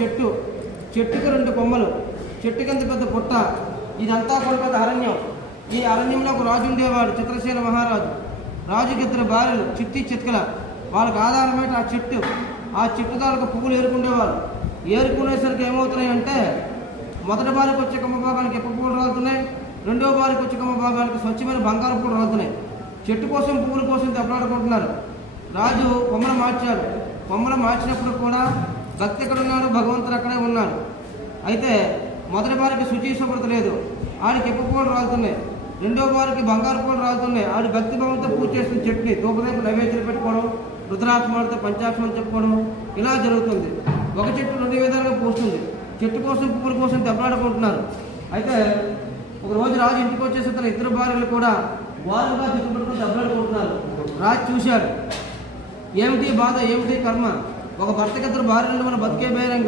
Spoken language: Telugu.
చెట్టు, చెట్టుకి 2 కొమ్మలు, చెట్టుకింత పెద్ద పుట్ట, ఇదంతా కూడా పెద్ద అరణ్యం. ఈ అరణ్యంలో ఒక రాజు ఉండేవాడు, చిత్రసేన మహారాజు. రాజుకి 2 భార్యలు, చిట్టి చిత్కల. వాళ్ళకి ఆధారమైన ఆ చెట్టు తాలూకు పువ్వులు ఏరుకునేవారు. ఏరుకునేసరికి ఏమవుతున్నాయి అంటే, మొదటి భార్యకు వచ్చే కొమ్మ భాగానికి ఎప్ప పువ్వులు రాలుతున్నాయి, రెండో భార్యకు వచ్చే కొమ్మ భాగానికి స్వచ్ఛమైన బంగారు పువ్వులు రాలుతున్నాయి. చెట్టు కోసం పువ్వుల కోసం దెబ్బలాడుకుంటున్నారు. రాజు కొమ్మలు మార్చాడు. కొమ్మలు మార్చినప్పుడు కూడా భక్తి ఎక్కడ ఉన్నాడు, భగవంతుడు అక్కడే ఉన్నాడు. అయితే మొదటి భార్యకి శుచి శుభ్రత లేదు, ఆడికి ఎప్ప పువ్వులు రాలుతున్నాయి. రెండో వారికి బంగారు పూలు రాలుతున్నాయి. ఆడి భక్తి భావంతో పూజ చేస్తున్న చెట్టుని ధూపదీప నైవేద్యాలు పెట్టుకోవడం, రుద్రాక్షమాలతో పంచాక్షమాలు చెప్పుకోవడం ఇలా జరుగుతుంది. ఒక చెట్టు 2 విధాలుగా పూస్తుంది. చెట్టు కోసం పువ్వుల కోసం దెబ్బలాడుకుంటున్నారు. అయితే ఒకరోజు రాజు ఇంటికి వచ్చేసి తన 2 భార్యలు కూడా వారుగా చెట్టు పట్టుకుని దెబ్బలాడుకుంటున్నారు. రాజు చూశాడు, ఏమిటి బాధ, ఏమిటి కర్మ, ఒక భర్తకి 2 భార్యలు మన బతికే బహిరంగం.